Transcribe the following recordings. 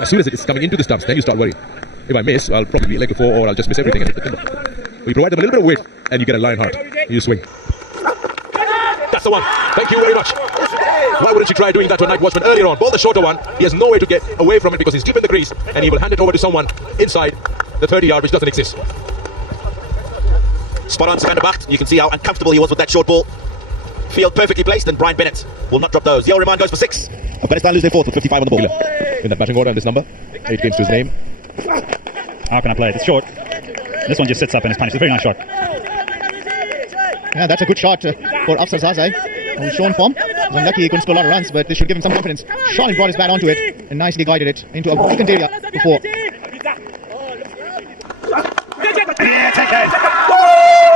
As soon as it's coming into the stumps, then you start worrying. If I miss, I'll probably be leg before, or I'll just miss everything and hit the timber. We provide them a little bit of weight, and you get a lion heart. You swing. That's the one. Thank you very much. Why wouldn't you try doing that to a night watchman earlier on? Ball the shorter one. He has no way to get away from it because he's deep in the crease, and he will hand it over to someone inside the 30-yard, which doesn't exist. Spot on, Skander Bacht. You can see how uncomfortable he was with that short ball. Field perfectly placed, and Brian Bennett will not drop those. Yo Rehman goes for 6. Afghanistan lose their 4th with 55 on the ball. In that batting order and this number, 8 games to his name. How can I play it? It's short. This one just sits up and is punished. It's a very nice shot. Yeah, that's a good shot for Afsar Zazai, who's shown form. He's unlucky he couldn't score a lot of runs, but this should give him some confidence. Shot and brought his bat onto it and nicely guided it into a vacant area before. Yeah, take it.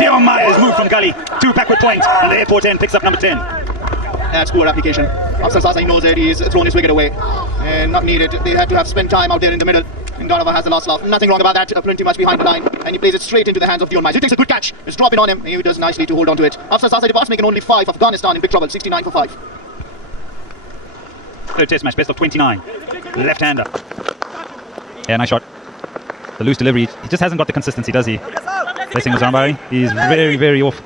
Dion Myers moved from gully to backward point, and the airport end picks up number 10. That's poor application. Afsar Zazai knows it. He's thrown his wicket away and not needed. They had to have spent time out there in the middle. And Donovan has the last laugh. Nothing wrong about that. Pretty much behind the line. And he plays it straight into the hands of Dion Myers. He takes a good catch. It's dropping on him. He does nicely to hold on to it. After Zazai departs, making only 5. Afghanistan in big trouble. 69 for 5. Third test match, best of 29. Left-hander. Yeah, nice shot. The loose delivery. He just hasn't got the consistency, does he? Blessing Muzarambari. He's very, very off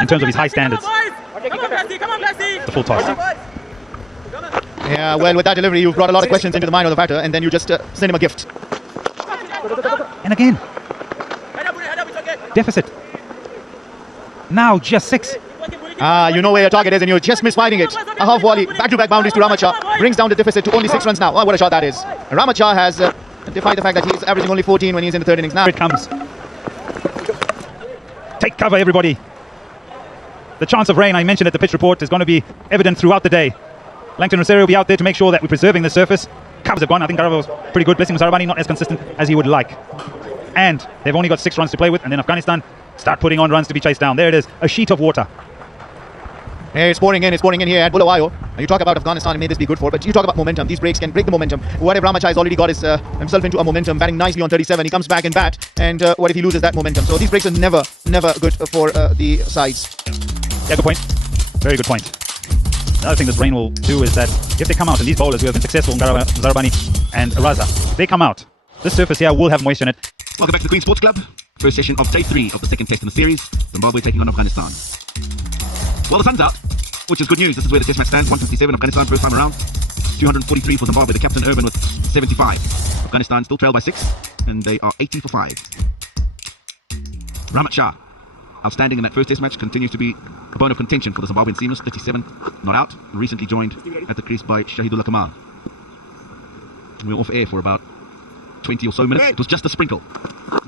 in terms of his high standards. The full toss. Yeah, well, with that delivery, you've brought a lot of questions into the mind of the batter, and then you just send him a gift. And again, deficit. Now just 6. You know where your target is, and you just miss finding it. A half volley, back-to-back boundaries to Ramacha, brings down the deficit to only 6 runs now. Oh, what a shot that is. Ramacha has defied the fact that he's averaging only 14 when he's in the 3rd innings. Now it comes. Take cover, everybody. The chance of rain, I mentioned at the pitch report, is going to be evident throughout the day. Langton Rosario will be out there to make sure that we're preserving the surface. Covers have gone. I think Garava was pretty good. Blessing Sarabani not as consistent as he would like. And they've only got 6 runs to play with, and then Afghanistan start putting on runs to be chased down. There it is, a sheet of water. Hey, it's pouring in here at Bulawayo. You talk about Afghanistan and may this be good for, but you talk about momentum. These breaks can break the momentum. What if Ramacha has already got himself into a momentum, batting nicely on 37. He comes back and bat, and what if he loses that momentum? So these breaks are never good for the sides. Yeah, good point. Very good point. Another thing this rain will do is that if they come out, and these bowlers who have been successful, Zarabani and Raza, if they come out, this surface here will have moisture in it. Welcome back to the Queen Sports Club. First session of day 3 of the 2nd test in the series. Zimbabwe taking on Afghanistan. Well, the sun's out, which is good news. This is where the test match stands. 157 Afghanistan first time around. 243 for Zimbabwe. The captain Urban with 75. Afghanistan still trailed by 6, and they are 80 for 5. Ramat Shah, outstanding in that first test match, continues to be a bone of contention for the Zimbabwean seamers. 37, not out. Recently joined at the crease by Shahidullah Kamal. We were off air for about 20 or so minutes. It was just a sprinkle.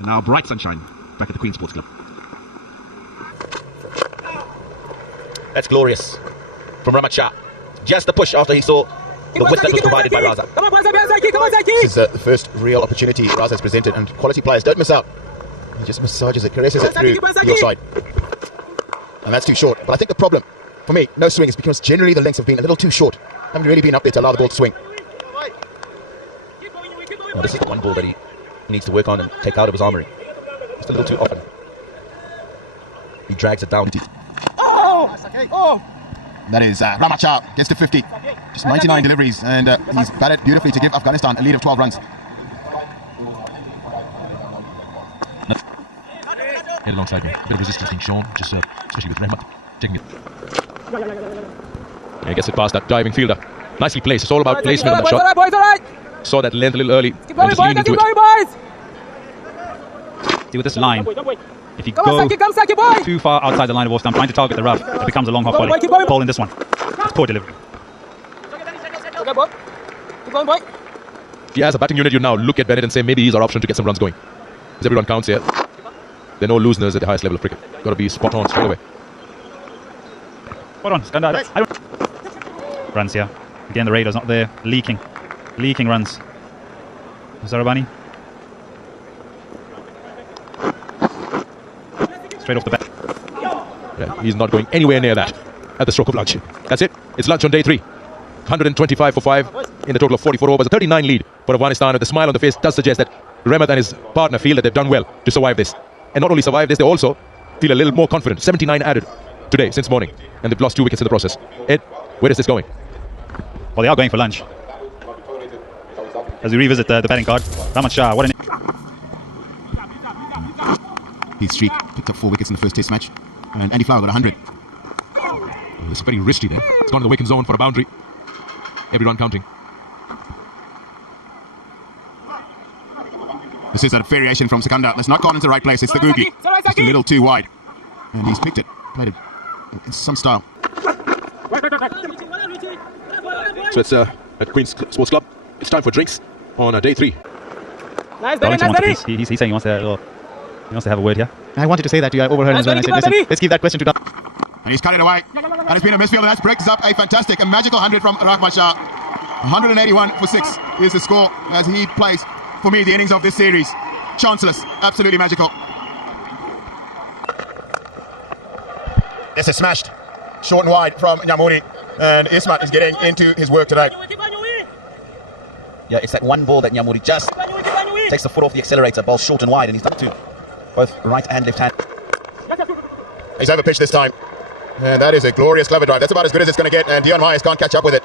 Now bright sunshine back at the Queen Sports Club. That's glorious from Ramat Shah. Just a push after he saw the width that was provided by Raza. This is the first real opportunity Raza has presented, and quality players don't miss out. He just massages it, caresses it through the offside. And that's too short. But I think the problem, for me, no swing, is because generally the lengths have been a little too short. Haven't really been up there to allow the ball to swing. Well, this is the one ball that he needs to work on and take out of his armory. Just a little too often. He drags it down. That is Ramat Shah, gets to 50. Just 99 deliveries, and he's batted beautifully to give Afghanistan a lead of 12 runs. Head alongside me. A bit of resistance being shown, just especially with Rehmat taking it. Yeah, gets it past that diving fielder. Nicely placed. It's all about placement on that shot. Saw that length a little early and just leaned into it. See with this line, if you go too far outside the line of off stump, trying to target the rough, it becomes a long half volley. Ball in this one. It's poor delivery. If you as a batting unit, you now look at Bennett and say maybe he's our option to get some runs going. Because everyone counts here. There are no losers at the highest level of cricket. Got to be spot on straight away. Spot on, Skander. Runs here. Again, the radar's not there. Leaking runs. Zarabani. Straight off the bat. Yeah, he's not going anywhere near that at the stroke of lunch. That's it. It's lunch on day 3. 125 for 5 in the total of 44 overs. A 39 lead for Afghanistan. And the smile on the face does suggest that Rehmat and his partner feel that they've done well to survive this. And not only survive this, they also feel a little more confident. 79 added today since morning. And they've lost 2 wickets in the process. Ed, where is this going? Well, they are going for lunch. as we revisit the batting card. Rahmat Shah, what an... His streak picked up 4 wickets in the first test match. And Andy Flower got 100. Oh, it's very risky there. It's gone to the wicket zone for a boundary. Every run counting. This is a variation from Sikandar. That's not gone into the right place. It's the Googie. Just a little too wide. And he's picked it. Played it in some style. So it's at Queen's Sports Club. It's time for drinks on day 3. Darlington wants a piece. He's saying he wants to have a word here. I wanted to say that to you. I overheard him as well. I said, listen, let's keep that question to Don. And he's cut it away. And it's been a misfield, and that breaks up a fantastic, a magical 100 from Rahmat Shah. 181 for 6 is the score as he plays, for me, the innings of this series. Chanceless, absolutely magical. This is smashed, short and wide from Nyamuri, and Ismat is getting into his work today. Yeah, it's that one ball that Nyamuri just takes the foot off the accelerator, ball short and wide, and he's done to both right and left hand. He's overpitched this time, and that is a glorious clever drive. That's about as good as it's going to get, and Dion Myers can't catch up with it.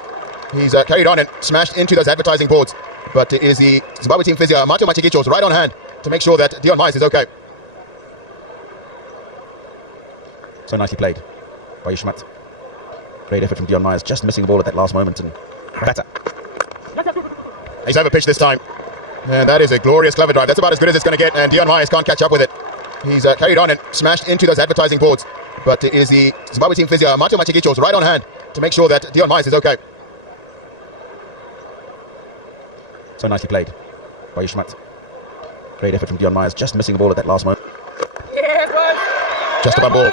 He's carried on and smashed into those advertising boards, but it is the Zimbabwe team physio, Mato Machigicho's right on hand to make sure that Dion Myers is okay. So nicely played by Ishmat. Great effort from Dion Myers, just missing the ball at that last moment, and batter. He's overpitched this time, and that is a glorious clever drive. That's about as good as it's going to get, and Dion Myers can't catch up with it. He's carried on and smashed into those advertising boards, but it is the Zimbabwe team physio, Mato Machigicho's right on hand to make sure that Dion Myers is okay. So nicely played by Ishmat. Great effort from Dion Myers, just missing the ball at that last moment. Just above ball.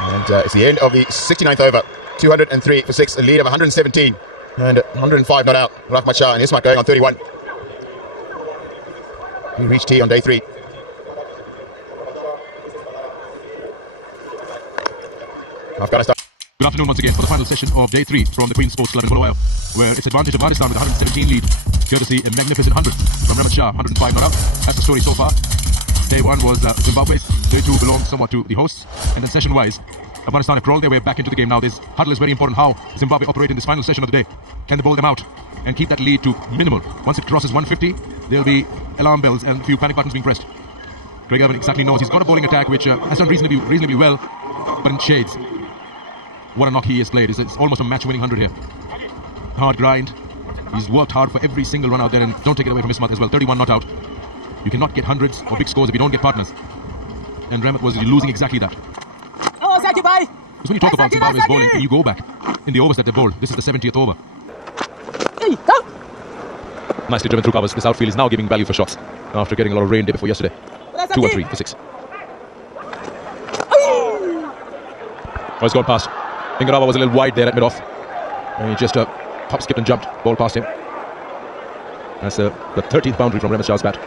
And it's the end of the 69th over. 203 for 6, a lead of 117. And 105 not out. Rahmat Shah and Ismat going on 31. We reached tee on day 3. Afghanistan. Good afternoon once again for the final session of day 3 from the Queen's Sports Club in Bulawayo, where it's advantage of Afghanistan with a 117 lead, courtesy a magnificent 100 from Rahmat Shah, 105 not out. That's the story so far. Day 1 was Zimbabwe's. Day 2 belongs somewhat to the hosts. And then session-wise, Afghanistan have crawled their way back into the game. Now this huddle is very important. How Zimbabwe operate in this final session of the day. Can they bowl them out and keep that lead to minimal? Once it crosses 150, there'll be alarm bells and a few panic buttons being pressed. Craig Irvin exactly knows. He's got a bowling attack which has done reasonably well, but in shades. What a knock he has played. It's almost a match-winning 100 here. Hard grind. He's worked hard for every single run out there, and don't take it away from Ismat as well. 31 not out. You cannot get hundreds or big scores if you don't get partners. And Rahmat was losing exactly that. Because when you talk about Zimbabwe's bowling, you go back in the overs that they bowled. This is the 70th over. Nicely driven through covers. This outfield is now giving value for shots after getting a lot of rain day before yesterday. 2 or 3 for 6. Oh, it's gone past. Ingarava was a little wide there at mid-off. And he just hop, skipped and jumped. Ball past him. That's the 13th boundary from Rahmat Shah's bat.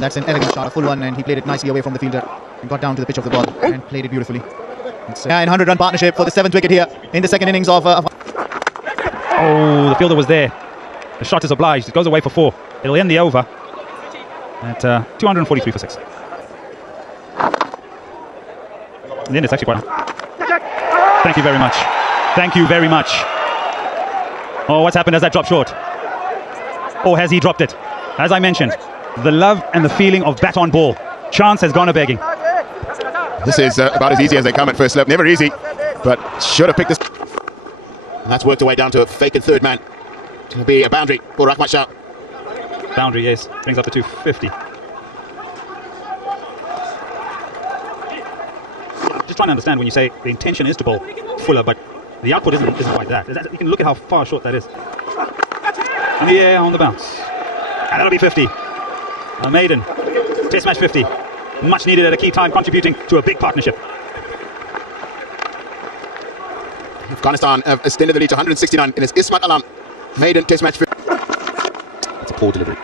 That's an elegant shot, a full one, and he played it nicely away from the fielder and got down to the pitch of the ball and played it beautifully. It's in 100-run partnership for the 7th wicket here in the second innings of... Oh, the fielder was there. The shot is obliged. It goes away for 4. It'll end the over at 243 for 6. In the end, it's actually quite... Thank you very much. Thank you very much. Oh, what's happened? Has that dropped short? Or has he dropped it? As I mentioned, the love and the feeling of bat on ball. Chance has gone a-begging. This is about as easy as they come at first slip. Never easy, but should have picked this. And that's worked away down to a vacant third man. It'll be a boundary for Rahmat Shah. Boundary, yes. Brings up to 250. Just trying to understand when you say the intention is to bowl fuller, but the output isn't quite that. You can look at how far short that is. In the air, on the bounce. And that'll be 50. A maiden. Test match 50. Much needed at a key time, contributing to a big partnership. Afghanistan have extended the lead to 169 in its Ismat Alam maiden test match 50. It's a poor delivery.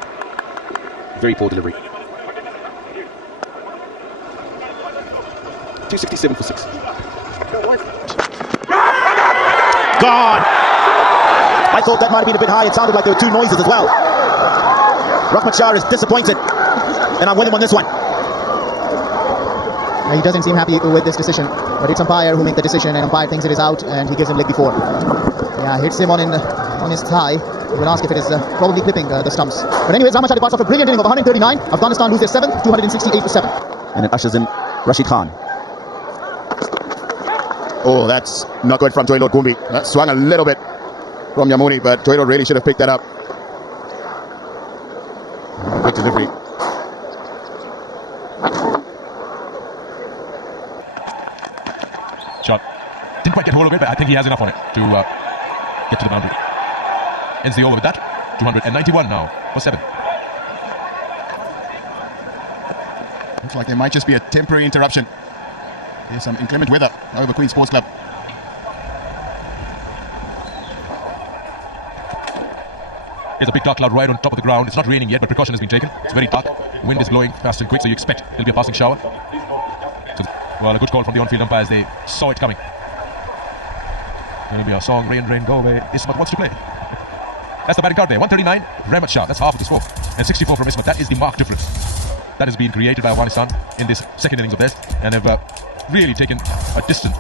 Very poor delivery. 267 for 6. Gone! I thought that might have been a bit high. It sounded like there were 2 noises as well. Rahmat Shah is disappointed, and I'm with him on this one. He doesn't seem happy with this decision, but it's umpire who makes the decision, and umpire thinks it is out, and he gives him leg before. Yeah, hits him on his thigh. You would ask if it is probably clipping the stumps. But anyways, Rahmat departs after a brilliant inning of 139. Afghanistan lose their 7th, 268-7. And it ushers in Rashid Khan. Oh, that's not good from Joylord Kumbi. That swung a little bit from Yamuni, but Joylord really should have picked that up. Quick delivery. Shot. Didn't quite get hold of it, but I think he has enough on it to get to the boundary. Ends the over with that. 291 now for 7. Looks like there might just be a temporary interruption. There's some inclement weather over Queen's Sports Club. There's a big dark cloud right on top of the ground. It's not raining yet, but precaution has been taken. It's very dark. The wind is blowing fast and quick, so you expect there'll be a passing shower. So, well, a good call from the on-field umpires. They saw it coming. There'll be a song, Rain, Rain, Go Away. Ismat wants to play. That's the batting count there. 139, Rahmat Shah. That's half of the score. And 64 from Ismat. That is the marked difference. That has been created by Afghanistan in this second innings of theirs. And have really taken a distant